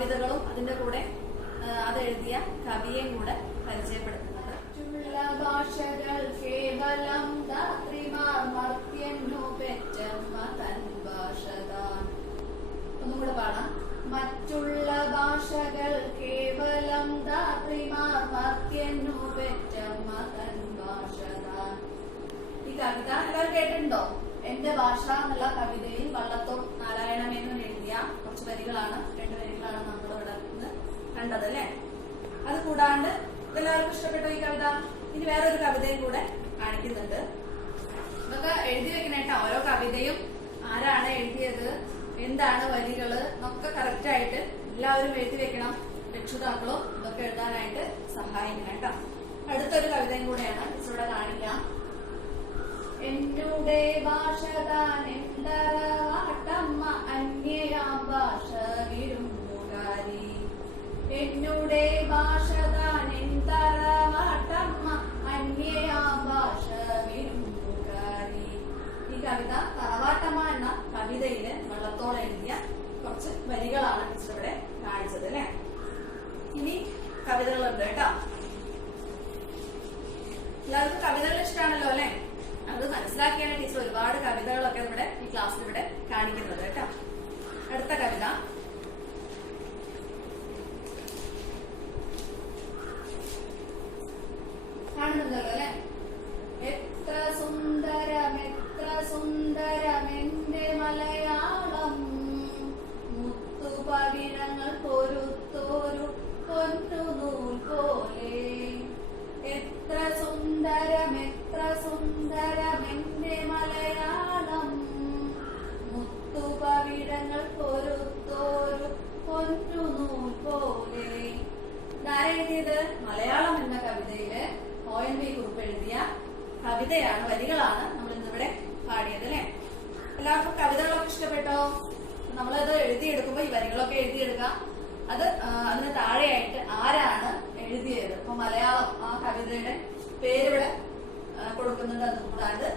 കവിതകളും അതിന്റെ കൂടെ അതെഴുതിയ കവിയെയും കൂടെ പരിചയപ്പെടുത്തുന്നത്. മറ്റുള്ള ഭാഷകൾ കേവലം ധാത്രിമാർ മർത്യന്നു പെറ്റമ്മ തൻ ഭാഷതാൻ. ഒന്നുകൂടെ പാടാം. മറ്റുള്ള ഭാഷകൾ കേവലം ധാത്രിമാർ മർത്യന്നു പെറ്റമ്മ തൻ ഭാഷതാൻ. ഈ കവിത എല്ലാവരും കേട്ടിട്ടുണ്ടോ? എന്റെ ഭാഷ എന്നുള്ള കവിതയിൽ വള്ളത്തോൾ നാരായണമേനോൻ എഴുതിയ കുറച്ച് വരികളാണ്, 2 വരികളാണ് നമ്മൾ ഇവിടെ നിന്ന് കണ്ടത് അല്ലെ. അത് കൂടാണ്ട് എല്ലാവർക്കും ഇഷ്ടപ്പെട്ടു ഈ കവിത. ഇനി വേറൊരു കവിതയും കൂടെ കാണിക്കുന്നുണ്ട്. ഇതൊക്കെ എഴുതി വെക്കണേട്ടാ. ഓരോ കവിതയും ആരാണ് എഴുതിയത്, എന്താണ് വരികള് എന്നൊക്കെ കറക്റ്റ് ആയിട്ട് എല്ലാവരും എഴുതി വെക്കണം. രക്ഷിതാക്കളും ഇതൊക്കെ എഴുതാനായിട്ട് സഹായിക്കണം കേട്ടോ. അടുത്തൊരു കവിതയും കൂടെയാണ് ഇവിടെ കാണിക്കാം. എന്നുടെ ഭാഷ താൻ എന്തറവാട്ടമ്മ അന്യയാം ഭാഷ വിരുന്നുകാരി. എന്നുടെ ഭാഷ താൻ എന്തറവാട്ടമ്മ അന്യയാം ഭാഷ വിരുന്നുകാരി. ഈ കവിത തറവാട്ടമ്മ എന്ന കവിതയില് വള്ളത്തോൾ എഴുതിയ കുറച്ച് വരികളാണ് ഇവിടെ കാണിച്ചത് അല്ലെ. ഇനി കവിതകളുണ്ട് കേട്ടോ. എല്ലാവർക്കും കവിതകൾ ഇഷ്ടമാണല്ലോ അല്ലെ. അത് മനസ്സിലാക്കിയാണ് ടീച്ചർ ഒരുപാട് കവിതകളൊക്കെ ഇവിടെ ഈ ക്ലാസ്സിൽ ഇവിടെ കാണിക്കുന്നത് കേട്ടോ. അടുത്ത കവിത കാണുന്നുണ്ടല്ലോ അല്ലെ. എത്ര സുന്ദരം എത്ര സുന്ദരം എന്റെ മലയാളം, മുത്തുപവിഴങ്ങൾ പൊരുത്തോരു പൊന്നുനൂൽ പോലെ. എത്ര സുന്ദരം എത്ര സുന്ദരം എന്റെ മലയാളം, മുത്തുപവിഴങ്ങൾ പൊരുത്തോരു പൊന്നുനൂൽ പോലെ. ഇതാരെഴുതിയത്? മലയാളം എന്ന കവിതയില് ONV കുറുപ്പ് എഴുതിയ കവിതയാണ്, വരികളാണ് നമ്മൾ ഇന്നിവിടെ പാടിയത് അല്ലെ. എല്ലാവർക്കും കവിതകളൊക്കെ ഇഷ്ടപ്പെട്ടോ? നമ്മളത് എഴുതിയെടുക്കുമ്പോ ഈ വരികളൊക്കെ എഴുതിയെടുക്കാം. അത് അതിന് താഴെയായിട്ട് ആരാണ് എഴുതിയത്, ഇപ്പൊ മലയാളം ആ കവിതയുടെ പേരിവിടെ കൊടുക്കുന്നുണ്ട്. അത് കൂടാതെ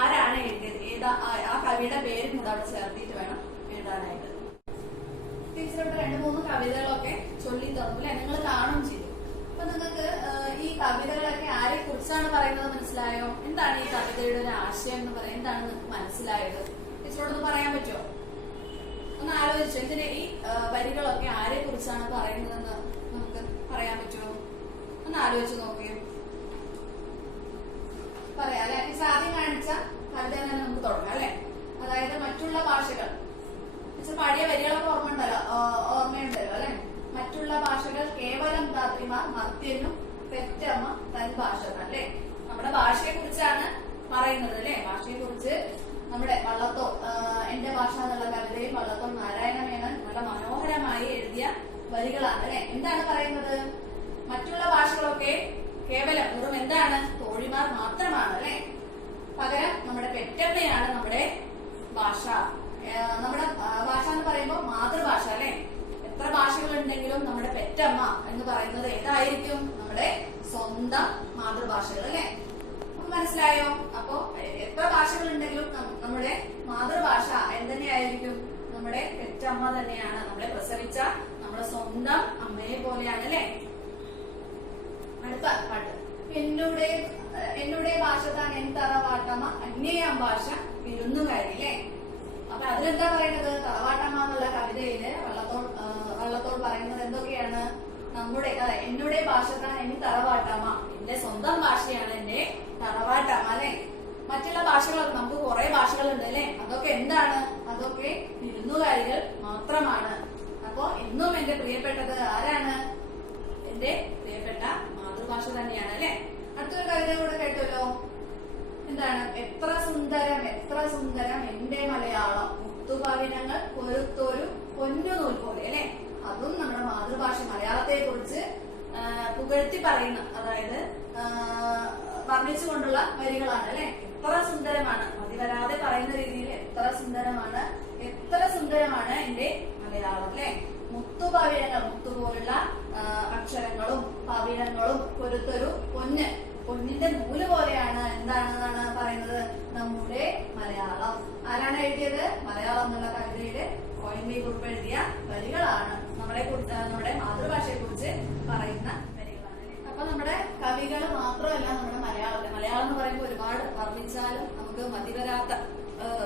ആരാണ് എഴുതിയത്, ഏതാ ആ കവിയുടെ പേരും കൂടെ അവിടെ ചേർത്തിട്ട് വേണം എഴുതാനായിട്ട്. ടീച്ചറുടെ 2-3 കവിതകളൊക്കെ ചൊല്ലി തന്നു അല്ലെ. നിങ്ങൾ കാണും ചെയ്തു. അപ്പൊ നിങ്ങൾക്ക് ഈ കവിതകളൊക്കെ ആരെ കുറിച്ചാണ് പറയുന്നത് മനസ്സിലായോ? എന്താണ് ഈ കവിതയുടെ ഒരു ആശയം എന്ന് പറയാം, എന്താണ് നിങ്ങൾക്ക് മനസ്സിലായത്? ടീച്ചറോടൊന്ന് പറയാൻ പറ്റുമോ? ഒന്ന് ആലോചിച്ചു. എന്തിനാ ഈ വരികളൊക്കെ ആരെ കുറിച്ചാണ് പറയുന്നതെന്ന് നമുക്ക് പറയാൻ പറ്റുമോ? ഒന്ന് ആലോചിച്ച് നോക്കിയോ. പറയാം അല്ലെ. ടീച്ചർ ആദ്യം കാണിച്ച കവിത തന്നെ നമുക്ക് തുടങ്ങാം അല്ലെ. അതായത് മറ്റുള്ള ഭാഷകൾ. ടീച്ചർ പാടിയ വരികളൊക്കെ ഓർമ്മയുണ്ടല്ലോ അല്ലെ. മറ്റുള്ള ഭാഷകൾ കേവലം ധാത്രിമാർ മർത്യനും പെറ്റമ്മ തൻ ഭാഷ അല്ലെ. നമ്മുടെ ഭാഷയെ കുറിച്ചാണ് പറയുന്നത് അല്ലെ. ഭാഷയെ കുറിച്ച് നമ്മുടെ വള്ളത്തോൾ എന്റെ ഭാഷ എന്നുള്ള കവിതയിൽ വള്ളത്തോൾ നാരായണമേനോൻ നല്ല മനോഹരമായി എഴുതിയ വരികളാണ് അല്ലെ. എന്താണ് പറയുന്നത്? മറ്റുള്ള ഭാഷകളൊക്കെ കേവലം വെറും എന്താണ്, തോഴിമാർ മാത്രമാണ് അല്ലെ. പകരം നമ്മുടെ പെറ്റമ്മയാണ് നമ്മുടെ ഭാഷ. നമ്മുടെ ഭാഷ എന്ന് പറയുമ്പോൾ മാതൃഭാഷ അല്ലെ. എത്ര ഭാഷകൾ ഉണ്ടെങ്കിലും നമ്മുടെ പെറ്റമ്മ എന്ന് പറയുന്നത് ഏതായിരിക്കും? നമ്മുടെ സ്വന്തം മാതൃഭാഷകൾ അല്ലെ. മനസ്സിലായോ? അപ്പോ എത്ര ഭാഷകൾ ഉണ്ടെങ്കിലും നമ്മുടെ മാതൃഭാഷ എന്തുതന്നെയായിരിക്കും? നമ്മുടെ പെറ്റമ്മ തന്നെയാണ്. നമ്മളെ പ്രസവിച്ച നമ്മുടെ സ്വന്തം അമ്മയെ പോലെയാണ് അല്ലെ. അടുത്ത പാട്ട്. എന്നുടെ ഭാഷ താൻ എൻ തറവാട്ടമ്മ അന്യയാം ഭാഷ വിരുന്നുകാരി അല്ലെ. അപ്പൊ അതിലെന്താ പറയുന്നത്? തറവാട്ടമ്മ എന്നുള്ള കവിതയില് വള്ളത്തോൾ പറയുന്നത് എന്തൊക്കെയാണ്? എന്നുടെ ഭാഷ താൻ എൻ തറവാട്ടമ്മ, എന്റെ സ്വന്തം ഭാഷയാണ് എന്റെ തറവാട്ടമ്മ അല്ലെ. മറ്റുള്ള ഭാഷകളൊക്കെ നമുക്ക് കുറെ ഭാഷകളുണ്ട് അല്ലെ. അതൊക്കെ എന്താണ്? അതൊക്കെ വിരുന്നുകാരികൾ മാത്രമാണ്. അപ്പോ എന്നും എന്റെ പ്രിയപ്പെട്ടത് ആരാണ്? എന്റെ പ്രിയപ്പെട്ട മാതൃഭാഷ തന്നെയാണ് അല്ലെ. അടുത്തൊരു കവിത കൂടെ കേട്ടല്ലോ. എന്താണ്? എത്ര സുന്ദരം എത്ര സുന്ദരം എന്റെ മലയാളം, മുത്തുപവിഴങ്ങൾ പൊരുത്തോരു പൊന്നുനൂൽ പോലെ അല്ലെ. അതും നമ്മുടെ മാതൃഭാഷ മലയാളത്തെ കുറിച്ച് പുകഴ്ത്തി പറയുന്ന, അതായത് വർണ്ണിച്ചുകൊണ്ടുള്ള വരികളാണ് അല്ലെ. എത്ര സുന്ദരമാണ്, മതി വരാതെ പറയുന്ന രീതിയിൽ എത്ര സുന്ദരമാണ്, എത്ര സുന്ദരമാണ് എന്റെ മലയാളം അല്ലെ. മുത്തുപവിഴങ്ങൾ, മുത്തുപോലുള്ള അക്ഷരങ്ങളും പവിഴങ്ങളും പൊരുത്തൊരു പൊന്ന്, പൊന്നിന്റെ നൂല് പോലെയാണ് എന്താണെന്നാണ് പറയുന്നത്? നമ്മുടെ മലയാളം. ആരാണ് എഴുതിയത്? മലയാളം എന്നുള്ള കവിതയില് ONV കുറുപ്പ് എഴുതിയ വരികളാണ് നമ്മുടെ മാതൃഭാഷയെ കുറിച്ച് പറയുന്ന വരികളാണ്. അപ്പൊ നമ്മുടെ കവികൾ മാത്രമല്ല നമ്മുടെ മലയാളം എന്ന് പറയുമ്പോൾ ഒരുപാട് വർണ്ണിച്ചാലും നമുക്ക് മതിവരാത്ത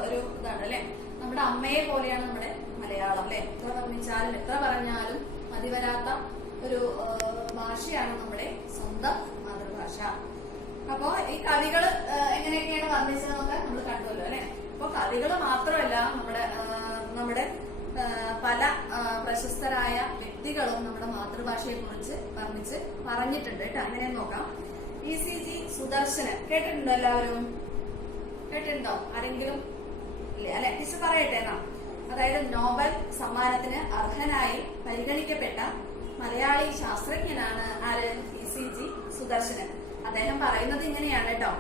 ഒരു ഇതാണ് അല്ലെ. നമ്മുടെ അമ്മയെ പോലെയാണ് നമ്മുടെ മലയാളം അല്ലെ. എത്ര വർണ്ണിച്ചാലും എത്ര പറഞ്ഞാലും മതിവരാത്ത ഒരു ഭാഷയാണ് നമ്മുടെ സ്വന്തം മാതൃഭാഷ. അപ്പോ ഈ കവികൾ എങ്ങനെയൊക്കെയാണ് വർണ്ണിച്ചതെന്നൊക്കെ നമ്മൾ കണ്ടുവല്ലോ അല്ലെ. അപ്പൊ കവികൾ മാത്രമല്ല നമ്മുടെ പല പ്രശസ്തരായ വ്യക്തികളും നമ്മുടെ മാതൃഭാഷയെ കുറിച്ച് പറഞ്ഞിട്ടുണ്ട് കേട്ടോ. അങ്ങനെ നോക്കാം. ECG സുദർശനൻ കേട്ടിട്ടുണ്ടോ? എല്ലാവരും കേട്ടിട്ടുണ്ടോ? ആരെങ്കിലും ഇല്ല അല്ലെ. ടീച്ചർ പറയട്ടെ എന്നാ. അതായത് നോബൽ സമ്മാനത്തിന് അർഹനായി പരിഗണിക്കപ്പെട്ട മലയാളി ശാസ്ത്രജ്ഞനാണ് ആര്? ECG സുദർശനൻ. അദ്ദേഹം പറയുന്നത് ഇങ്ങനെയാണ് കേട്ടോ.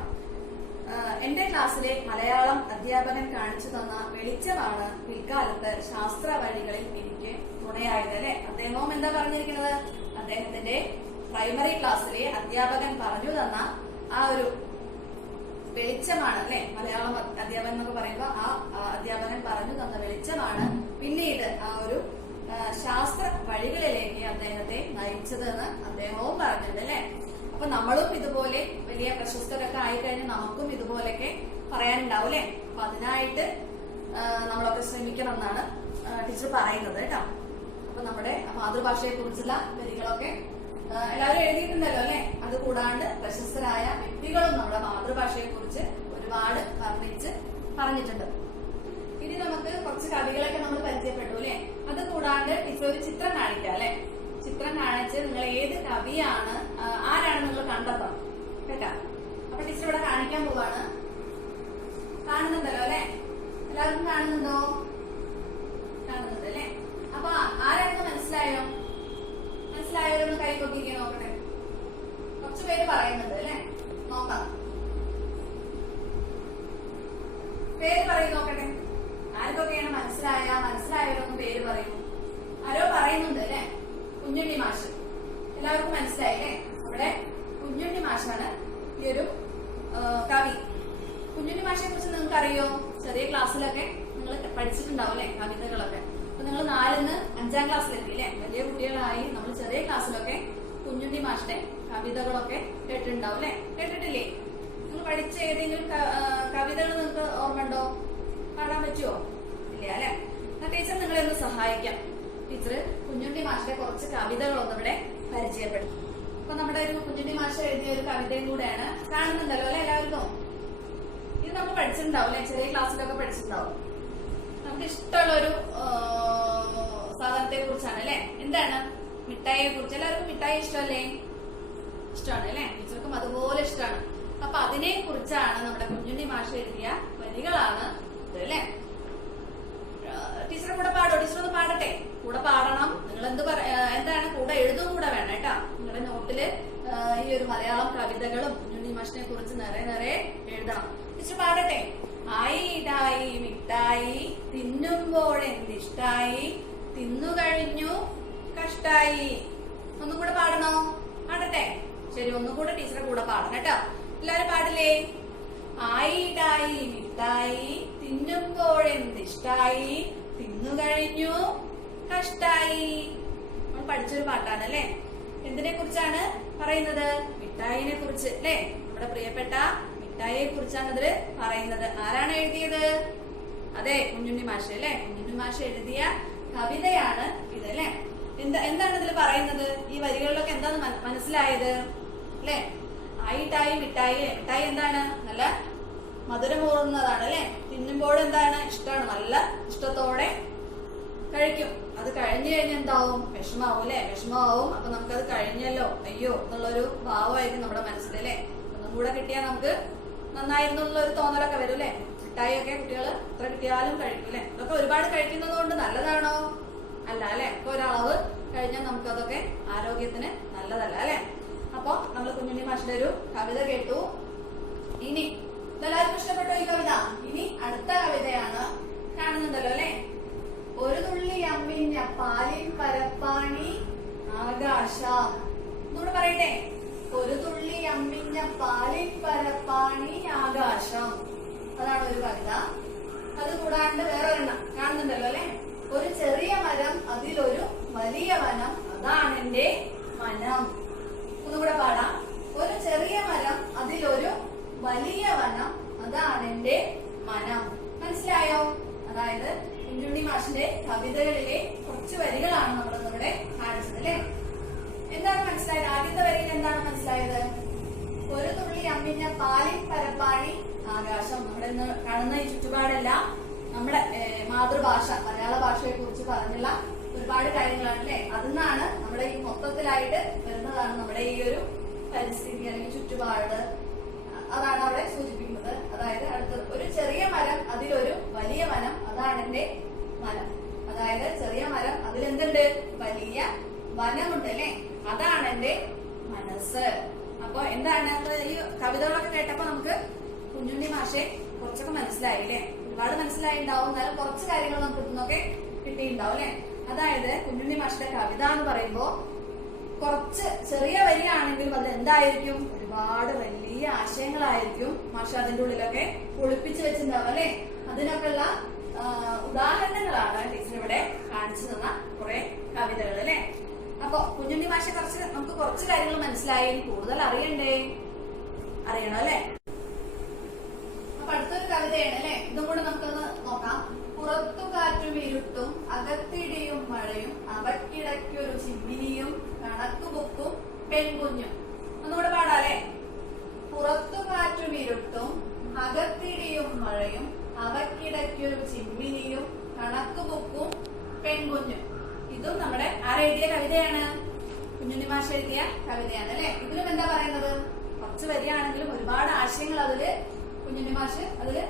എന്റെ ക്ലാസ്സിലെ മലയാളം അധ്യാപകൻ കാണിച്ചു തന്ന വെളിച്ചമാണ് പിൽക്കാലത്ത് ശാസ്ത്ര വഴികളിൽ എനിക്ക് തുണയായത് അല്ലെ. അദ്ദേഹവും എന്താ പറഞ്ഞിരിക്കുന്നത്? അദ്ദേഹത്തിന്റെ പ്രൈമറി ക്ലാസ്സിലെ അധ്യാപകൻ പറഞ്ഞു തന്ന ആ ഒരു വെളിച്ചമാണ് അല്ലെ. മലയാളം അധ്യാപകൻ എന്നൊക്കെ പറയുമ്പോൾ ആ അധ്യാപകൻ പറഞ്ഞു തന്ന വെളിച്ചമാണ് പിന്നീട് ആ ഒരു ശാസ്ത്ര വഴികളിലേക്ക് അദ്ദേഹത്തെ നയിച്ചതെന്ന് അദ്ദേഹവും പറഞ്ഞിട്ടുണ്ട് അല്ലെ. അപ്പൊ നമ്മളും ഇതുപോലെ വലിയ പ്രശസ്തരൊക്കെ ആയിക്കഴിഞ്ഞാൽ നമുക്കും ഇതുപോലെയൊക്കെ പറയാനുണ്ടാവും അല്ലെ. അപ്പൊ അതിനായിട്ട് നമ്മളൊക്കെ ശ്രമിക്കണം എന്നാണ് ടീച്ചർ പറയുന്നത് കേട്ടോ. അപ്പൊ നമ്മുടെ മാതൃഭാഷയെ കുറിച്ചുള്ള വരികളൊക്കെ എല്ലാവരും എഴുതിയിട്ടുണ്ടല്ലോ അല്ലെ. അത് കൂടാണ്ട് പ്രശസ്തരായ വ്യക്തികളും നമ്മുടെ മാതൃഭാഷയെ കുറിച്ച് ഒരുപാട് പറഞ്ഞിട്ടുണ്ട്. ഇനി നമുക്ക് കുറച്ച് കവികളൊക്കെ നമ്മൾ പരിചയപ്പെട്ടു അല്ലെ. അത് കൂടാണ്ട് ടീച്ചർ ഒരു ചിത്രം കാണിക്കാം അല്ലെ. ചിത്രം കാണിച്ച് നിങ്ങൾ ഏത് കവിയാണ് ആരാണ് നിങ്ങൾ കണ്ടെത്തണം കേട്ടാ. അപ്പൊ ടീച്ചർ ഇവിടെ കാണിക്കാൻ പോവാണ്. കാണുന്നുണ്ടല്ലോ അല്ലെ. എല്ലാവർക്കും കാണുന്നുണ്ടോ? കാണുന്നുണ്ട് അല്ലെ. അപ്പൊ ആരാണെന്ന് മനസ്സിലായോ? മനസ്സിലായവരൊന്ന് കൈ പൊക്കിക്കാൻ നോക്കട്ടെ. കുറച്ചു പേര് പറയുന്നുണ്ട് അല്ലെ. നോക്കാം. പേര് പറയും നോക്കട്ടെ. ആർക്കൊക്കെയാണ് മനസ്സിലായവരൊന്ന് പേര് പറയൂ. ആരോ പറയുന്നുണ്ട് അല്ലെ. കുഞ്ഞുണ്ണി മാഷ്. എല്ലാവർക്കും മനസ്സിലായില്ലേ? ഇവിടെ കുഞ്ഞുണ്ണി മാഷാണ് ഈ ഒരു കവി. കുഞ്ഞുണ്ണി മാഷിനെ കുറിച്ച് നിങ്ങൾക്ക് അറിയോ? ചെറിയ ക്ലാസ്സിലൊക്കെ നിങ്ങൾ പഠിച്ചിട്ടുണ്ടാവും അല്ലെ കവിതകളൊക്കെ. അപ്പൊ നിങ്ങൾ 4-ന്ന് 5-ാം ക്ലാസ്സിലെത്തി അല്ലെ. വലിയ കുട്ടികളായി നമ്മൾ ചെറിയ ക്ലാസ്സിലൊക്കെ കുഞ്ഞുണ്ണി മാഷിന്റെ കവിതകളൊക്കെ കേട്ടിട്ടുണ്ടാവും അല്ലെ. കേട്ടിട്ടില്ലേ? നിങ്ങൾ പഠിച്ച ഏതെങ്കിലും കവിതകൾ നിങ്ങൾക്ക് ഓർമ്മയുണ്ടോ? പാടാൻ പറ്റുമോ? ഇല്ല അല്ലെ. ടീച്ചർ നിങ്ങളെ ഒന്ന് സഹായിക്കാം. ടീച്ചർ കുഞ്ഞുണ്ണി മാഷിന്റെ കുറച്ച് കവിതകളൊന്നും ഇവിടെ പരിചയപ്പെടും. അപ്പൊ നമ്മുടെ ഒരു കുഞ്ഞുണ്ണി മാഷ് എഴുതിയ ഒരു കവിതയും കൂടെയാണ്. കാണുന്നുണ്ടല്ലോ അല്ലെ എല്ലാവർക്കും? ഇത് നമ്മൾ പഠിച്ചിട്ടുണ്ടാവും അല്ലെ. ചെറിയ ക്ലാസ്സിലൊക്കെ പഠിച്ചിട്ടുണ്ടാവും. നമുക്ക് ഇഷ്ടമുള്ള ഒരു സാധനത്തെ കുറിച്ചാണ് അല്ലെ. എന്താണ്? മിഠായിയെ കുറിച്ച്. എല്ലാവർക്കും മിഠായി ഇഷ്ടമല്ലേ? ഇഷ്ടമാണ് അല്ലെ. ടീച്ചർക്കും അതുപോലെ ഇഷ്ടമാണ്. അപ്പൊ അതിനെ കുറിച്ചാണ് നമ്മുടെ കുഞ്ഞുണ്ണി മാഷ് എഴുതിയ വരികളാണ് ഇത് അല്ലെ. ടീച്ചറെ കൂടെ പാടോ? ടീച്ചർ ഒന്ന് പാടട്ടെ. കൂടെ പാടണം. നിങ്ങൾ എന്താണ് കൂടെ എഴുതും കൂടെ വേണം കേട്ടാ. നിങ്ങളുടെ നോട്ടില് ഈ ഒരു മലയാളം കവിതകളും കുഞ്ഞുണ്ണി മാഷിനെ കുറിച്ച് നിറയെ എഴുതണം. ടീച്ചർ പാടട്ടെ. ആയിടായി മിഠായി തിന്നുമ്പോഴെന്തിഷ്ടായി തിന്നുകഴിഞ്ഞു കഷ്ടായി. ഒന്നും കൂടെ പാടണോ? പാടട്ടെ. ശരി, ഒന്നുകൂടെ ടീച്ചറെ കൂടെ പാടണം കേട്ടോ. എല്ലാരും പാടില്ലേ? ആയിടായി മിഠായി തിന്നുമ്പോഴെന്തിഷ്ടായി തിന്നുകഴിഞ്ഞു കഷ്ടായി. നമ്മൾ പഠിച്ചൊരു പാട്ടാണ് അല്ലെ. എന്തിനെ കുറിച്ചാണ് പറയുന്നത്? മിഠായിനെ കുറിച്ച് അല്ലെ. നമ്മുടെ പ്രിയപ്പെട്ട മിഠായിയെ കുറിച്ചാണ് ഇതിൽ പറയുന്നത്. ആരാണ് എഴുതിയത്? അതെ, കുഞ്ഞുണ്ണി മാഷ് അല്ലെ. കുഞ്ഞുണ്ണി മാഷ് എഴുതിയ കവിതയാണ് ഇത് അല്ലെ. എന്താണ് ഇതിൽ പറയുന്നത്? ഈ വരികളിലൊക്കെ എന്താണ് മനസ്സിലായത് അല്ലെ? ആയിട്ടായി മിഠായി. മിഠായി എന്താണ്? നല്ല മധുരമൂറുന്നതാണ് അല്ലെ. തിന്നുമ്പോൾ എന്താണ്? ഇഷ്ടമാണ്. നല്ല ഇഷ്ടത്തോടെ കഴിക്കും. അത് കഴിഞ്ഞു കഴിഞ്ഞാൽ എന്താവും? വിഷമാവും അല്ലെ. വിഷമാവും. അപ്പൊ നമുക്കത് കഴിഞ്ഞല്ലോ അയ്യോ എന്നുള്ളൊരു ഭാവമായിരിക്കും നമ്മുടെ മനസ്സിലല്ലേ. ഒന്നും കൂടെ കിട്ടിയാൽ നമുക്ക് നന്നായിരുന്നു ഒരു തോന്നലൊക്കെ വരും അല്ലെ. മിഠായിയൊക്കെ കുട്ടികൾ എത്ര കിട്ടിയാലും കഴിക്കും അല്ലെ. അതൊക്കെ ഒരുപാട് കഴിക്കുന്നത് കൊണ്ട് നല്ലതാണോ? അല്ല അല്ലെ. അപ്പൊ ഒരളവ് കഴിഞ്ഞാൽ നമുക്കതൊക്കെ ആരോഗ്യത്തിന് നല്ലതല്ല അല്ലെ. അപ്പൊ നമ്മൾ കുഞ്ഞുണ്ണി മാഷിന്റെ ഒരു കവിത കേട്ടു. ഇനി എല്ലാവർക്കും ഇഷ്ടപ്പെട്ടോ ഈ കവിത? ഇനി അടുത്ത കവിതയാണ്. കാണുന്നുണ്ടല്ലോ അല്ലെ. ഒരു തുള്ളി അമ്മിഞ്ഞ പാലിൻ പരപ്പാണി ആകാശം. ഒന്നുകൂടെ പറയട്ടെ. ഒരു തുള്ളി അമ്മിഞ്ഞ പാലിൻ പരപ്പാണി ആകാശം. അതാണ് ഒരു കവിത. അത് കൂടാണ്ട് വേറെ ഒരെണ്ണം കാണുന്നുണ്ടല്ലോ അല്ലെ. ഒരു ചെറിയ മരം അതിലൊരു വലിയ വനം അതാണ് എന്റെ മനം. ഒന്നുകൂടെ പാടാം. ഒരു ചെറിയ മരം അതിലൊരു വലിയ വനം അതാണ് എന്റെ മനം. മനസ്സിലായോ? അതായത് കുഞ്ഞുണ്ണി മാഷിന്റെ കവിതകളിലെ കുറച്ച് വരികളാണ് നമ്മൾ ഇവിടെ കാണിച്ചത് അല്ലെ. എന്താണ് മനസ്സിലായത്? ആദ്യത്തെ വരിയിൽ എന്താണ് മനസ്സിലായത്? ഒരു തുള്ളി അമ്മിഞ്ഞ പാലിൻ പരപ്പാണി ആകാശം. നമ്മുടെ ഇന്ന് കാണുന്ന ഈ ചുറ്റുപാടെല്ലാം നമ്മുടെ മാതൃഭാഷ മലയാള ഭാഷയെ കുറിച്ച് പറഞ്ഞുള്ള ഒരുപാട് കാര്യങ്ങളാണ് അല്ലെ. അതിന്നാണ് നമ്മുടെ ഈ മൊത്തത്തിലായിട്ട് വരുന്നതാണ് നമ്മുടെ ഈ ഒരു പരിസ്ഥിതി അല്ലെങ്കിൽ ചുറ്റുപാട്. അതാണ് അവിടെ സൂചിപ്പിക്കുന്നത്. അതായത് അടുത്തത് ഒരു ചെറിയ മരം അതിലൊരു വലിയ വനം അതാണ് എന്റെ മനം. അതായത് ചെറിയ മരം അതിലെന്തുണ്ട്? വലിയ വനമുണ്ട് അല്ലെ. അതാണ് എന്റെ മനസ്സ്. അപ്പൊ എന്താണ് ഈ കവിതകളൊക്കെ കേട്ടപ്പോ നമുക്ക് കുഞ്ഞുണ്ണി മാഷെ കുറച്ചൊക്കെ മനസ്സിലായി അല്ലെ. ഒരുപാട് മനസ്സിലായിണ്ടാവും, എന്നാലും കുറച്ച് കാര്യങ്ങൾ നമുക്ക് ഇന്നൊക്കെ കിട്ടിയിട്ടുണ്ടാവും അല്ലെ. അതായത് കുഞ്ഞുണ്ണി മാഷിന്റെ കവിത എന്ന് പറയുമ്പോ കുറച്ച് ചെറിയ വരിയാണെങ്കിലും അത് എന്തായിരിക്കും? ഒരുപാട് വലിയ ആശയങ്ങളായിരിക്കും മാഷ് അതിന്റെ ഉള്ളിലൊക്കെ ഒളിപ്പിച്ചു വെച്ചിട്ടുണ്ടാവും അല്ലെ. അതിനൊക്കെയുള്ള ഉദാഹരണങ്ങളാണ് ടീച്ചർ ഇവിടെ കാണിച്ചു തന്ന കുറെ കവിതകൾ അല്ലെ. അപ്പൊ കുഞ്ഞുണ്ണി മാഷെ നമുക്ക് കുറച്ച് കാര്യങ്ങൾ മനസ്സിലായി. കൂടുതൽ അറിയണ്ടേ? അറിയണം അല്ലെ. അപ്പൊ അടുത്തൊരു കവിതയാണ് അല്ലെ. ഇതും കൂടെ നമുക്കൊന്ന് നോക്കാം. പുറത്തു കാറ്റും ഇരുട്ടും അകത്തിടിയും മഴയും അവക്കിടയ്ക്കൊരു ചിമ്മിനിയും കണക്കുബുക്കും പെൺകുഞ്ഞും. ഒന്നുകൂടെ പാടാല്ലേ. പുറത്തു കാറ്റും ഇരുട്ടും അകത്തിടിയും മഴയും അവക്കിടയ്ക്കൊരു ചിമ്മിനിയും കണക്കുബുക്കും പെൺകുഞ്ഞും. ഇതും നമ്മുടെ ആരെഴുതിയ കവിതയാണ്? കുഞ്ഞുണ്ണി മാഷ് എഴുതിയ കവിതയാണ് അല്ലെ. ഇതിലും എന്താ പറയുന്നത്? കുറച്ച് വരിയാണെങ്കിലും ഒരുപാട് ആശയങ്ങൾ അതില് കുഞ്ഞുണ്ണി മാഷ് അതില്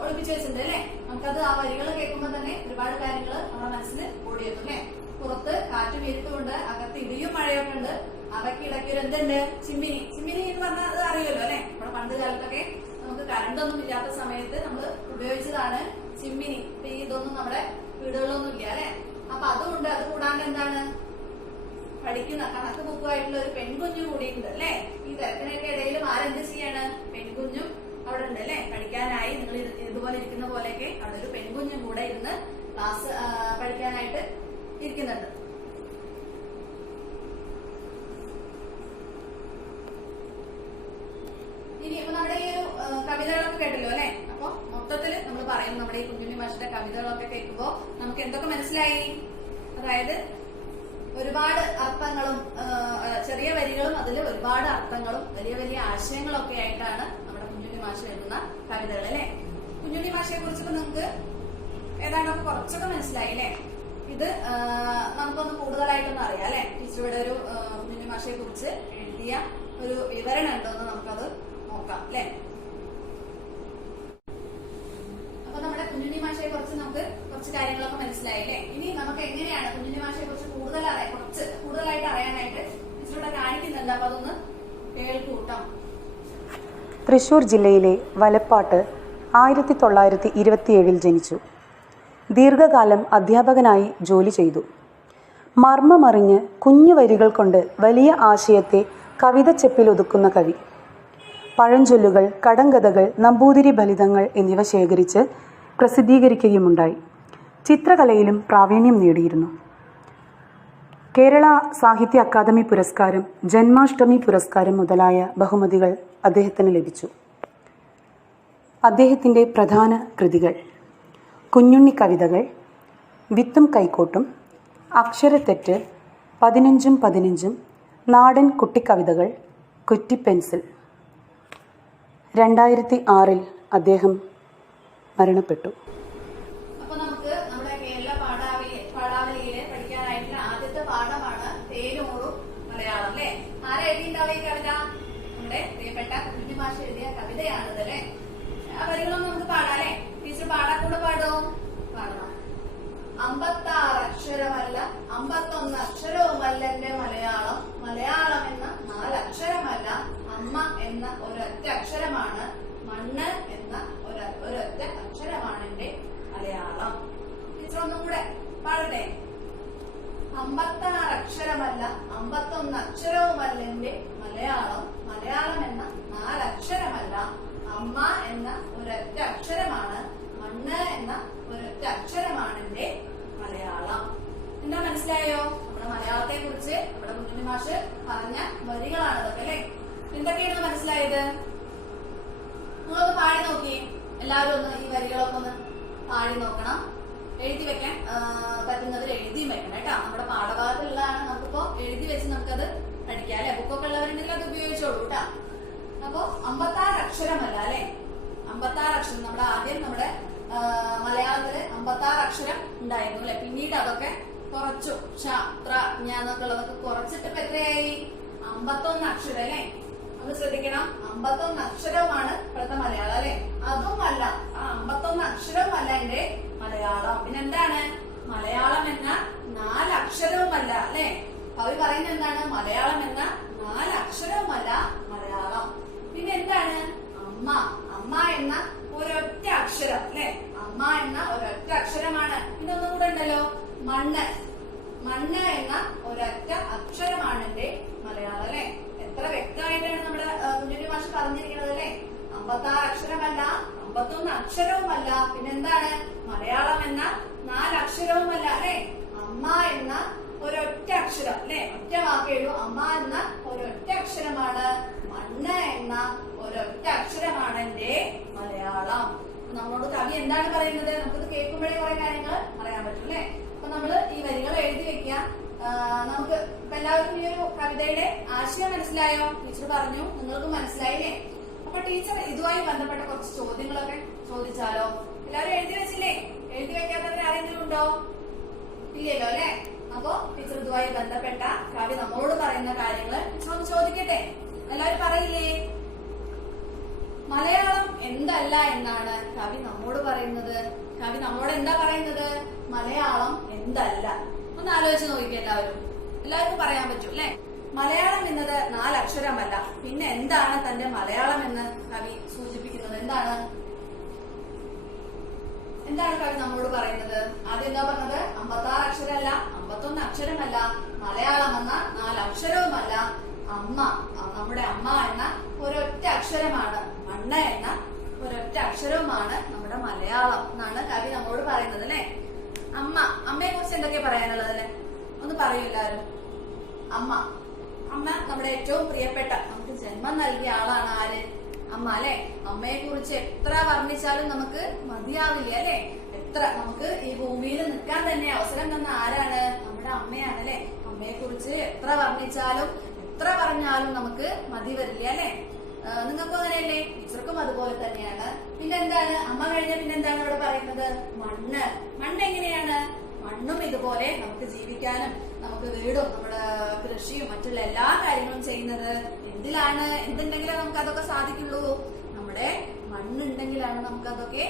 ഒളിപ്പിച്ചു വെച്ചിട്ടുണ്ട് അല്ലെ. നമുക്കത് ആ വരികൾ കേൾക്കുമ്പോൾ തന്നെ ഒരുപാട് കാര്യങ്ങൾ നമ്മുടെ മനസ്സിൽ ഓടിയെത്തും അല്ലെ. പുറത്ത് കാറ്റും ഇരുട്ടുമുണ്ട്, അകത്ത് ഇടിയും മഴയൊക്കെ ഉണ്ട്, അവക്കിടയ്ക്കൊരു എന്തുണ്ട്? ചിമ്മിനി. ചിമ്മിനി എന്ന് പറഞ്ഞാൽ അത് അറിയുമല്ലോ അല്ലെ. നമ്മുടെ പണ്ട് കാലത്തൊക്കെ നമുക്ക് കറണ്ടൊന്നും ഇല്ലാത്ത സമയത്ത് നമ്മൾ ഉപയോഗിച്ചതാണ് ചിമ്മിനി. ഇതൊന്നും നമ്മുടെ വീടുകളിലൊന്നും ഇല്ല അല്ലെ. അപ്പൊ അതുകൊണ്ട് അത് കൂടാണ്ട് എന്താണ്? പഠിക്കുന്ന കണക്ക് ബുക്കുമായിട്ടുള്ള ഒരു പെൺകുഞ്ഞും കൂടിയുണ്ട് അല്ലെ. ഈ തിരക്കിനൊക്കെ ഇടയിലും ആരെന്ത് ചെയ്യാണ്? പെൺകുഞ്ഞും അവിടെ ഉണ്ട് അല്ലെ. പഠിക്കാനായി നിങ്ങൾ ഇതുപോലെ ഇരിക്കുന്ന പോലെയൊക്കെ അവിടെ ഒരു പെൺകുഞ്ഞും കൂടെ ഇരുന്ന് ക്ലാസ് പഠിക്കാനായിട്ട് ഇരിക്കുന്നുണ്ട്. ഇനി ഇപ്പൊ നമ്മുടെ ഈ ഒരു കവിതകളൊക്കെ കേട്ടല്ലോ അല്ലെ. അപ്പൊ മൊത്തത്തില് നമ്മൾ പറയുന്നു നമ്മുടെ ഈ കുഞ്ഞുണ്ണി മാഷിന്റെ കവിതകളൊക്കെ കേൾക്കുമ്പോ നമുക്ക് എന്തൊക്കെ മനസ്സിലായി? അതായത് ഒരുപാട് അർത്ഥങ്ങളും ചെറിയ വരികളും അതിൽ ഒരുപാട് അർത്ഥങ്ങളും വലിയ വലിയ ആശയങ്ങളൊക്കെ ആയിട്ടാണ് നമ്മുടെ കുഞ്ഞുണ്ണി മാഷ് എഴുതുന്ന കവിതകൾ അല്ലെ. കുഞ്ഞുണ്ണി മാഷയെ കുറിച്ചൊക്കെ നിങ്ങൾക്ക് ഏതാണ്ടൊക്കെ കുറച്ചൊക്കെ മനസ്സിലായി അല്ലെ. ഇത് നമുക്കൊന്ന് കൂടുതലായിട്ടൊന്നും അറിയാം അല്ലെ. ടീച്ചർ ഇവിടെ ഒരു കുഞ്ഞുണ്ണി മാഷയെ കുറിച്ച് എഴുതിയ ഒരു വിവരണം ഉണ്ടോന്ന് നമുക്കത് നോക്കാം അല്ലെ. അപ്പൊ നമ്മുടെ കുഞ്ഞുണ്ണി മാഷയെ കുറിച്ച് നമുക്ക് കുറച്ച് കാര്യങ്ങളൊക്കെ മനസ്സിലായി അല്ലെ. ഇനി നമുക്ക് എങ്ങനെയാണ് കുഞ്ഞുണ്ണി മാഷയെ കുറിച്ച് കുറച്ച് കൂടുതലായിട്ട് അറിയാനായിട്ട് ടീച്ചറിവിടെ കാണിക്കുന്നുണ്ട്. അപ്പൊ അതൊന്ന് കേൾക്കൂട്ടാം. തൃശൂർ ജില്ലയിലെ വലപ്പാട്ട് 1927 ജനിച്ചു. ദീർഘകാലം അധ്യാപകനായി ജോലി ചെയ്തു. മർമ്മമറിഞ്ഞ് കുഞ്ഞു വരികൾ കൊണ്ട് വലിയ ആശയത്തെ കവിതച്ചെപ്പിൽ ഒതുക്കുന്ന കവി. പഴഞ്ചൊല്ലുകൾ, കടങ്കഥകൾ, നമ്പൂതിരി ഫലിതങ്ങൾ എന്നിവ ശേഖരിച്ച് പ്രസിദ്ധീകരിക്കുകയുമുണ്ടായി. ചിത്രകലയിലും പ്രാവീണ്യം നേടിയിരുന്നു. കേരള സാഹിത്യ അക്കാദമി പുരസ്കാരം, ജന്മാഷ്ടമി പുരസ്കാരം മുതലായ ബഹുമതികൾ അദ്ദേഹത്തിന് ലഭിച്ചു. അദ്ദേഹത്തിൻ്റെ പ്രധാന കൃതികൾ കുഞ്ഞുണ്ണി കവിതകൾ, വിത്തും കൈക്കോട്ടും, അക്ഷരത്തെറ്റ്, 15-15, നാടൻ കുട്ടിക്കവിതകൾ, കുറ്റിപ്പെൻസിൽ. 2006 അദ്ദേഹം മരണപ്പെട്ടു. അപ്പൊ നമുക്ക് നമ്മുടെ കേരള പാഠാവലിയിലെ പഠിക്കാനായിട്ടുള്ള ആദ്യത്തെ പാഠമാണ് തേനൂറും മലയാളം അല്ലെ. ആരെ എഴുതിയിട്ടുണ്ടാവും ഈ കവിത? നമ്മുടെ പ്രിയപ്പെട്ട കുഞ്ഞുണ്ണി മാഷ് എഴുതിയ കവിതയാണിത് അല്ലെ. ആ വരികളൊന്നും നമുക്ക് പാടാം അല്ലെ. ടീച്ചർ പാടാക്കൂടെ പാടും. പാടണം. 56 അക്ഷരമല്ല 51 അക്ഷരവുമല്ല എന്റെ മലയാളം. മലയാളം എന്ന 4 അക്ഷരമല്ല, അമ്മ എന്ന ഒരൊറ്റ അക്ഷരമാണ്, മണ്ണ് എന്ന ഒരൊറ്റ അക്ഷരമാണ് എന്റെ മലയാളം. ടീച്ചർ ഒന്നും കൂടെ പാടട്ടെ. 56 അക്ഷരമല്ല 51 അക്ഷരവുമല്ല എന്റെ മലയാളം. മലയാളം എന്ന 4 അക്ഷരമല്ല, അമ്മ എന്ന ഒരൊറ്റ അക്ഷരമാണ്, മണ്ണ് എന്ന ഒരൊറ്റ അക്ഷരമാണ് എന്റെ മലയാളം. എന്താ മനസ്സിലായോ? നമ്മുടെ എല്ലാവരും ഒന്ന് ഈ വരികളൊക്കെ ഒന്ന് പാടി നോക്കണം. എഴുതി വെക്കാൻ പറ്റുന്നവർ എഴുതിയും വെക്കണം കേട്ടോ. നമ്മുടെ പാഠഭാഗത്തുള്ളതാണ്. നമുക്കിപ്പോ എഴുതി വെച്ച് നമുക്കത് പഠിക്കാം അല്ലെ. ബുക്കൊക്കെ ഉള്ളവരുണ്ടെങ്കിൽ അത് ഉപയോഗിച്ചോളൂ കേട്ടോ. അപ്പൊ 56 അക്ഷരമല്ല അല്ലെ. 56 അക്ഷരം നമ്മുടെ ആദ്യം നമ്മുടെ മലയാളത്തില് 56 അക്ഷരം ഉണ്ടായിരുന്നു അല്ലെ. പിന്നീട് അതൊക്കെ കുറച്ചു. ക്ഷ, ത്ര, ജ്ഞ എന്നൊക്കെ ഉള്ളതൊക്കെ കുറച്ചിട്ട് ഇപ്പൊ എത്രയായി? 51 അക്ഷരം അല്ലെ. ഒന്ന് ശ്രദ്ധിക്കണം, 51 അക്ഷരവുമാണ് ഇപ്പോഴത്തെ മലയാളം അല്ലെ. അതുമല്ല, ആ 51 അക്ഷരവുമല്ല എന്റെ മലയാളം. പിന്നെന്താണ്? മലയാളം എന്ന 4 അക്ഷരവുമല്ല അല്ലെ. കവി പറയുന്നത് എന്താണ്? മലയാളം എന്ന 4 അക്ഷരവുമല്ല മലയാളം. പിന്നെ എന്താണ്? അമ്മ. അമ്മ എന്ന ഒരൊറ്റ അക്ഷരം അല്ലെ. അമ്മ എന്ന ഒരൊറ്റ അക്ഷരമാണ്. പിന്നെ ഒന്നും കൂടെ ഉണ്ടല്ലോ, മണ്ണ്. മണ്ണ് എന്ന ഒരൊറ്റ അക്ഷരമാണ് എന്റെ മലയാളം അല്ലെ. എത്ര വ്യക്തമായിട്ടാണ് നമ്മുടെ കുഞ്ഞുണ്ണി മാഷ് പറഞ്ഞിരിക്കുന്നത് അല്ലെ. 56 അക്ഷരമല്ല, 51 അക്ഷരവുമല്ല. പിന്നെന്താണ്? മലയാളം എന്ന 4 അക്ഷരവുമല്ല അല്ലെ. അമ്മ എന്ന ഒരൊറ്റ അക്ഷരം അല്ലെ. ഒറ്റ വാക്കേയുള്ളൂ. അമ്മ എന്ന ഒരൊറ്റ അക്ഷരമാണ്. മണ്ണ് എന്ന ഒരൊറ്റ അക്ഷരമാണ് എന്റെ മലയാളം. നമ്മളോട് കവി എന്താണ് പറയുന്നത്? നമുക്കത് കേൾക്കുമ്പോഴേ കുറെ കാര്യങ്ങൾ പറയാൻ പറ്റും അല്ലെ. അപ്പൊ നമ്മള് ഈ വരികൾ എഴുതി വെക്കുക. നമുക്ക് ഇപ്പൊ എല്ലാവർക്കും ഈ ഒരു കവിതയുടെ ആശയം മനസ്സിലായോ? ടീച്ചർ പറഞ്ഞു, നിങ്ങൾക്ക് മനസ്സിലായില്ലേ? അപ്പൊ ടീച്ചർ ഇതുമായി ബന്ധപ്പെട്ട കുറച്ച് ചോദ്യങ്ങളൊക്കെ ചോദിച്ചാലോ? എല്ലാവരും എഴുതി വെച്ചില്ലേ? എഴുതി വെക്കാത്തവർ ആരെങ്കിലും ഉണ്ടോ? ഇല്ലല്ലോ അല്ലെ. അപ്പൊ ടീച്ചർ ഇതുമായി ബന്ധപ്പെട്ട കവി നമ്മളോട് പറയുന്ന കാര്യങ്ങൾ ടീച്ചർ ഒന്ന് ചോദിക്കട്ടെ. എല്ലാവരും പറയില്ലേ? മലയാളം എന്തല്ല എന്നാണ് കവി നമ്മോട് പറയുന്നത്. കവി നമ്മളോട് എന്താ പറയുന്നത്? മലയാളം എന്തല്ല. ഒന്ന് ആലോചിച്ച് നോക്കിക്കേ എല്ലാവരും. എല്ലാവർക്കും പറയാൻ പറ്റും അല്ലെ. മലയാളം എന്നത് 4 അക്ഷരമല്ല. പിന്നെ എന്താണ് തന്റെ മലയാളം എന്ന് കവി സൂചിപ്പിക്കുന്നത്? എന്താണ് കവി നമ്മളോട് പറയുന്നത്? ആദ്യം എന്താ പറഞ്ഞത്? 56 അക്ഷരമല്ല, 51 അക്ഷരമല്ല, മലയാളം എന്ന 4 അക്ഷരവുമല്ല, അമ്മ, നമ്മുടെ അമ്മ എന്ന ഒരൊറ്റ അക്ഷരമാണ്, മണ്ണ് എന്ന ഒരൊറ്റ അക്ഷരവുമാണ് നമ്മുടെ മലയാളം എന്നാണ് കവി നമ്മോട് പറയുന്നത് അല്ലെ. അമ്മ, അമ്മയെ കുറിച്ച് എന്തൊക്കെയാ പറയാനുള്ളത് അല്ലെ? ഒന്ന് പറയൂ എല്ലാവരും. അമ്മ നമ്മുടെ ഏറ്റവും പ്രിയപ്പെട്ട, നമുക്ക് ജന്മം നൽകിയ ആളാണ് ആര്? അമ്മ അല്ലെ. അമ്മയെ കുറിച്ച് എത്ര വർണ്ണിച്ചാലും നമുക്ക് മതിയാവില്ല അല്ലെ. എത്ര നമുക്ക് ഈ ഭൂമിയിൽ നിൽക്കാൻ തന്നെ അവസരം തന്ന ആരാണ്? നമ്മുടെ അമ്മയാണ് അല്ലെ. അമ്മയെ കുറിച്ച് എത്ര വർണ്ണിച്ചാലും എത്ര പറഞ്ഞാലും നമുക്ക് മതി വരില്ല അല്ലെ. നിങ്ങൾക്കും അങ്ങനെയല്ലേ? ടീച്ചർക്കും അതുപോലെ തന്നെയാണ്. പിന്നെന്താണ്? അമ്മ കഴിഞ്ഞ പിന്നെന്താണ് ഇവിടെ പറയുന്നത്? മണ്ണ്. മണ്ണ് എങ്ങനെയാണ്? മണ്ണും ഇതുപോലെ നമുക്ക് ജീവിക്കാനും നമുക്ക് വീടും നമ്മുടെ കൃഷിയും മറ്റുള്ള എല്ലാ കാര്യങ്ങളും ചെയ്യുന്നത് എന്തിലാണ്? എന്തുണ്ടെങ്കിലേ നമുക്ക് അതൊക്കെ സാധിക്കുള്ളൂ. നമ്മുടെ മണ്ണുണ്ടെങ്കിലാണ് നമുക്ക് അതൊക്കെ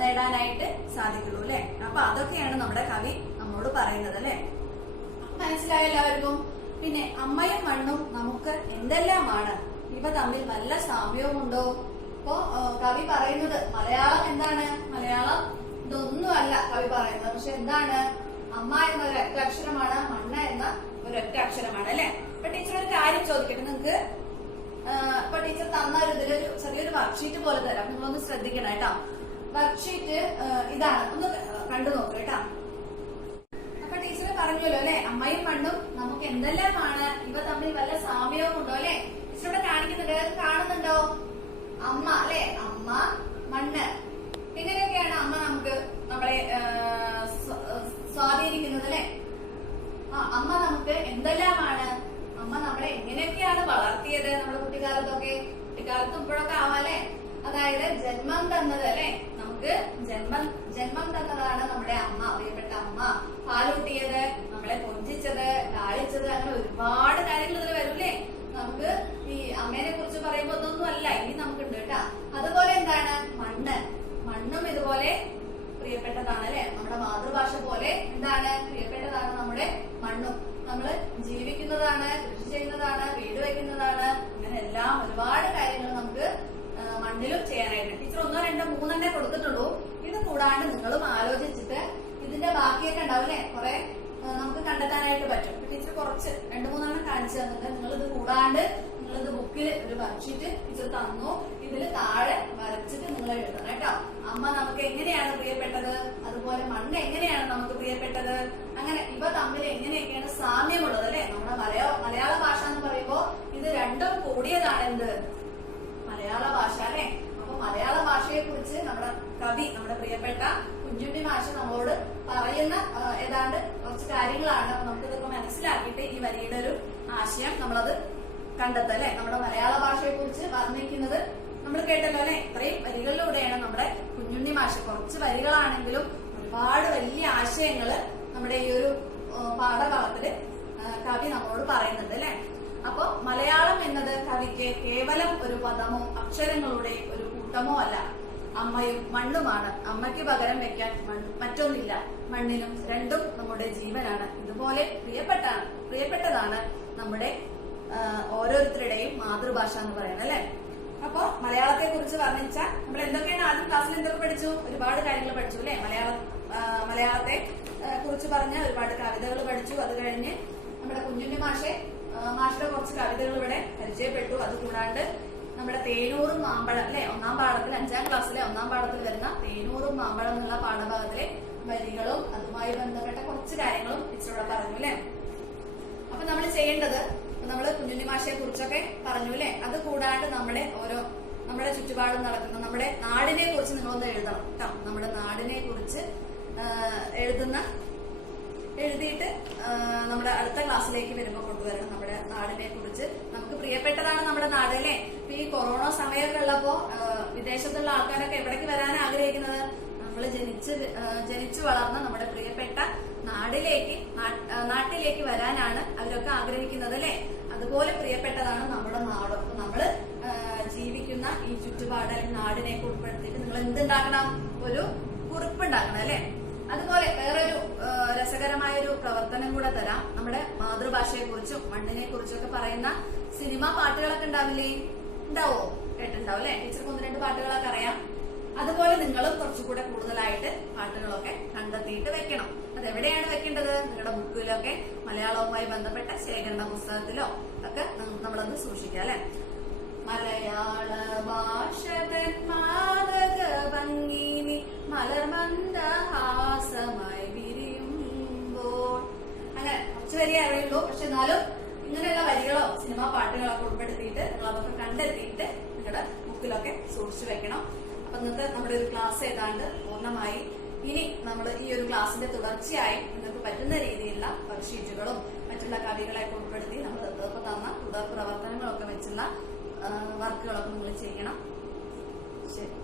നേടാനായിട്ട് സാധിക്കുള്ളൂ അല്ലെ. അപ്പൊ അതൊക്കെയാണ് നമ്മുടെ കവി നമ്മോട് പറയുന്നത് അല്ലെ. മനസ്സിലായ എല്ലാവർക്കും? പിന്നെ അമ്മയും മണ്ണും നമുക്ക് എന്തെല്ലാമാണ്? ഇവ തമ്മിൽ വല്ല സാമ്യവുമുണ്ടോ? ഇപ്പോ കവി പറയുന്നത് മലയാളം എന്താണ്? മലയാളം ഇതൊന്നുമല്ല കവി പറയുന്നത്. പക്ഷെ എന്താണ്? അമ്മ എന്ന ഒരൊറ്റ അക്ഷരമാണ്, മണ്ണ് എന്ന ഒരൊറ്റ അക്ഷരമാണ് അല്ലെ. ഇപ്പൊ ടീച്ചർ ഒരു കാര്യം ചോദിക്കട്ടെ നിങ്ങൾക്ക്. ഇപ്പൊ ടീച്ചർ തന്ന ഒരു ഇതിലൊരു ചെറിയൊരു വർക്ക്ഷീറ്റ് പോലെ തരാം. നിങ്ങളൊന്ന് ശ്രദ്ധിക്കണം കേട്ടോ. വർക്ക്ഷീറ്റ് ഇതാണ്, ഒന്ന് കണ്ടു നോക്കുക കേട്ടോ. അപ്പൊ ടീച്ചർ പറഞ്ഞല്ലോ അല്ലെ, അമ്മയും മണ്ണും നമുക്ക് എന്തെല്ലാമാണ്? ഇവ തമ്മിൽ വല്ല സാമ്യവും ഉണ്ടോ അല്ലെ. ടീച്ചറിവിടെ കാണിക്കുന്നുണ്ട്, കാണുന്നുണ്ടോ? അമ്മ അല്ലെ, അമ്മ, മണ്ണ്. എങ്ങനെയൊക്കെയാണ് അമ്മ നമുക്ക് നമ്മളെ സ്വാധീനിക്കുന്നത് അല്ലെ. അമ്മ നമുക്ക് എന്തെല്ലാമാണ്? അമ്മ നമ്മളെ എങ്ങനെയൊക്കെയാണ് വളർത്തിയത്? നമ്മുടെ കുട്ടിക്കാലത്തൊക്കെ, കുട്ടിക്കാലത്തും ഇപ്പോഴൊക്കെ ആവാല്ലേ. അതായത് ജന്മം തന്നത് അല്ലെ, നമുക്ക് ജന്മം തന്നതാണ് നമ്മുടെ അമ്മ, പ്രിയപ്പെട്ട അമ്മ. പാലൂട്ടിയത്, നമ്മളെ കൊഞ്ചിച്ചത്, ലാളിച്ചത്, അങ്ങനെ ഒരുപാട് കാര്യങ്ങൾ ഇതിൽ വരൂല്ലേ. നമുക്ക് ഈ അമ്മേനെ കുറിച്ച് പറയുമ്പോ ഒന്നും അല്ല, ഇനി നമുക്കുണ്ട് കേട്ടാ. അതുപോലെ എന്താണ്? മണ്ണും ഇതുപോലെ പ്രിയപ്പെട്ടതാണ് അല്ലെ. നമ്മുടെ മാതൃഭാഷ പോലെ എന്താണ്? പ്രിയപ്പെട്ടതാണ് നമ്മുടെ മണ്ണും. നമ്മള് ജീവിക്കുന്നതാണ്, കൃഷി ചെയ്യുന്നതാണ്, വീട് വയ്ക്കുന്നതാണ്, അങ്ങനെ എല്ലാം ഒരുപാട് കാര്യങ്ങൾ നമുക്ക് മണ്ണിലും ചെയ്യാനായിട്ട്. ടീച്ചർ 1, 2, 3 കൊടുത്തിട്ടുള്ളൂ. ഇത് കൂടാണ്ട് നിങ്ങളും ആലോചിച്ചിട്ട് ഇതിന്റെ ബാക്കിയൊക്കെ ഉണ്ടാവും അല്ലെ, കുറെ നമുക്ക് കണ്ടെത്താനായിട്ട് പറ്റും. ടീച്ചർ കുറച്ച് 2, 3 കാണിച്ചു തന്നിട്ട് നിങ്ങൾ ഇത് കൂടാണ്ട് നിങ്ങളിത് ബുക്കിൽ ഒരു വർക്ക്ഷീറ്റ് ടീച്ചർ തന്നു. ഇതിൽ താഴെ വരച്ചിട്ട് നിങ്ങൾ എഴുതണം കേട്ടോ. അമ്മ നമുക്ക് എങ്ങനെയാണ് പ്രിയപ്പെട്ടത്, അതുപോലെ മണ്ണ് എങ്ങനെയാണ് നമുക്ക് പ്രിയപ്പെട്ടത്, അങ്ങനെ ഇവ തമ്മിൽ എങ്ങനെയൊക്കെയാണ് സാമ്യമുള്ളത് അല്ലെ. നമ്മുടെ മലയാള ഭാഷ എന്ന് പറയുമ്പോ ഇത് രണ്ടും കൂടിയതാണ് എന്ത്? മലയാള ഭാഷ അല്ലെ. അപ്പൊ മലയാള ഭാഷയെ കുറിച്ച് നമ്മുടെ കവി, നമ്മുടെ പ്രിയപ്പെട്ട കുഞ്ഞുണ്ണി മാഷ് നമ്മളോട് പറയുന്ന ഏതാണ്ട് കുറച്ച് കാര്യങ്ങളാണ്. നമുക്കിതൊക്കെ മനസ്സിലാക്കിയിട്ട് ഈ വരിയുടെ ഒരു ആശയം നമ്മളത് കണ്ടെത്തുക അല്ലെ. നമ്മുടെ മലയാള ഭാഷയെ കുറിച്ച് വർണ്ണിക്കുന്നത് നമ്മൾ കേട്ടല്ലോ അല്ലെ. ഇത്രയും വരികളിലൂടെയാണ് നമ്മുടെ കുഞ്ഞുണ്ണി മാഷ്, കുറച്ച് വരികളാണെങ്കിലും ഒരുപാട് വലിയ ആശയങ്ങള് നമ്മുടെ ഈ ഒരു പാഠഭാഗത്തില് കവി നമ്മളോട് പറയുന്നുണ്ട് അല്ലെ. അപ്പൊ മലയാളം എന്നത് കവിക്ക് കേവലം ഒരു പദമോ അക്ഷരങ്ങളുടെ ഒരു കൂട്ടമോ അല്ല, അമ്മയും മണ്ണുമാണ്. അമ്മയ്ക്ക് പകരം വെക്കാൻ മറ്റൊന്നില്ല. മണ്ണിനും രണ്ടും നമ്മുടെ ജീവനാണ്. ഇതുപോലെ പ്രിയപ്പെട്ടതാണ് നമ്മുടെ ഓരോരുത്തരുടെയും മാതൃഭാഷ എന്ന് പറയുന്നത് അല്ലെ. അപ്പൊ മലയാളത്തെ കുറിച്ച് വർണ്ണിച്ച നമ്മൾ എന്തൊക്കെയാണ് ആദ്യം ക്ലാസ്സിൽ എന്തൊക്കെ പഠിച്ചു? ഒരുപാട് കാര്യങ്ങൾ പഠിച്ചു അല്ലെ. മലയാളത്തെ കുറിച്ച് പറഞ്ഞ ഒരുപാട് കവിതകൾ പഠിച്ചു. അത് കഴിഞ്ഞ് നമ്മുടെ കുഞ്ഞുണ്ണി മാഷയുടെ കുറച്ച് കവിതകൾ ഇവിടെ പരിചയപ്പെട്ടു. അതുകൂടാണ്ട് നമ്മുടെ തേനൂറും മാമ്പഴം അല്ലെ, ഒന്നാം പാഠത്തിൽ 5ാം ക്ലാസ്സിലെ 1ാം പാഠത്തിൽ വരുന്ന തേനൂറും മാമ്പഴം എന്നുള്ള പാഠഭാഗത്തിലെ വരികളും അതുമായി ബന്ധപ്പെട്ട കുറച്ച് കാര്യങ്ങളും ടീച്ചറോടെ പറഞ്ഞു അല്ലെ. അപ്പൊ നമ്മൾ ചെയ്യേണ്ടത്, നമ്മള് കുഞ്ഞുണ്ണി മാഷയെ കുറിച്ചൊക്കെ പറഞ്ഞു അല്ലെ. അത് കൂടാണ്ട് നമ്മുടെ ചുറ്റുപാടും നടക്കുന്ന നമ്മുടെ നാടിനെ കുറിച്ച് നിങ്ങളൊന്ന് എഴുതണം കേട്ടോ. നമ്മുടെ നാടിനെ കുറിച്ച് എഴുതിയിട്ട് നമ്മുടെ അടുത്ത ക്ലാസ്സിലേക്ക് വരുമ്പോൾ കൊണ്ടുവരണം. നമ്മുടെ നാടിനെ കുറിച്ച് നമുക്ക് പ്രിയപ്പെട്ടതാണ് നമ്മുടെ നാട് അല്ലെ. ഇപ്പൊ ഈ കൊറോണ സമയമൊക്കെ ഉള്ളപ്പോ വിദേശത്തുള്ള ആൾക്കാരൊക്കെ എവിടേക്ക് വരാൻ ആഗ്രഹിക്കുന്നത്? നമ്മൾ ജനിച്ചു വളർന്ന നമ്മുടെ പ്രിയപ്പെട്ട നാട്ടിലേക്ക് വരാനാണ് അവരൊക്കെ ആഗ്രഹിക്കുന്നത് അല്ലെ. അതുപോലെ പ്രിയപ്പെട്ടതാണ് നമ്മുടെ നാട്. അപ്പൊ നമ്മള് ജീവിക്കുന്ന ഈ ചുറ്റുപാട് നാടിനെ ഉൾപ്പെടുത്തിയിട്ട് നിങ്ങൾ എന്തുണ്ടാക്കണം? ഒരു കുറിപ്പുണ്ടാക്കണം അല്ലെ. അതുപോലെ വേറൊരു രസകരമായൊരു പ്രവർത്തനം കൂടെ തരാം. നമ്മുടെ മാതൃഭാഷയെ കുറിച്ചും മണ്ണിനെ കുറിച്ചൊക്കെ പറയുന്ന സിനിമാ പാട്ടുകളൊക്കെ ഉണ്ടാവില്ലേ? ഉണ്ടാവോ? കേട്ടിട്ടുണ്ടാവും അല്ലെ. ടീച്ചർക്ക് 1-2 പാട്ടുകളൊക്കെ അറിയാം. അതുപോലെ നിങ്ങളും കുറച്ചുകൂടെ കൂടുതലായിട്ട് പാട്ടുകളൊക്കെ കണ്ടെത്തിയിട്ട് വെക്കണം. അതെവിടെയാണ് വെക്കേണ്ടത്? നിങ്ങളുടെ ബുക്കിലൊക്കെ മലയാളവുമായി ബന്ധപ്പെട്ട ശേഖരണ പുസ്തകത്തിലോ ഒക്കെ നമ്മളത് സൂക്ഷിക്കുക അല്ലെ. മലയാള ഭാഷകൻ മാതക ഭംഗിനി മലർമന്ദഹാസമായി വിരിയുമ്പോൾ, അങ്ങനെ കുറച്ച് വരികയെ അറിയുള്ളൂ. പക്ഷെ എന്നാലും ഇങ്ങനെയുള്ള വരികളോ സിനിമാ പാട്ടുകളോ ഒക്കെ ഉൾപ്പെടുത്തിയിട്ട് നിങ്ങൾ അതൊക്കെ കണ്ടെത്തിയിട്ട് നിങ്ങളുടെ ബുക്കിലൊക്കെ സൂക്ഷിച്ചു വെക്കണം. അപ്പൊ ഇന്നത്തെ നമ്മുടെ ഒരു ക്ലാസ് ഏതാണ്ട് പൂർണ്ണമായി. ഇനി നമ്മൾ ഈ ഒരു ക്ലാസ്സിന്റെ തുടർച്ചയായി നിങ്ങൾക്ക് പറ്റുന്ന രീതിയിലുള്ള വർക്ക്ഷീറ്റുകളും മറ്റുള്ള കവികളെ ഉൾപ്പെടുത്തി നമ്മൾ തന്ന തുടർ പ്രവർത്തനങ്ങളൊക്കെ വെച്ചുള്ള വർക്കുകളൊക്കെ നിങ്ങൾ ചെയ്യണം. ശരി.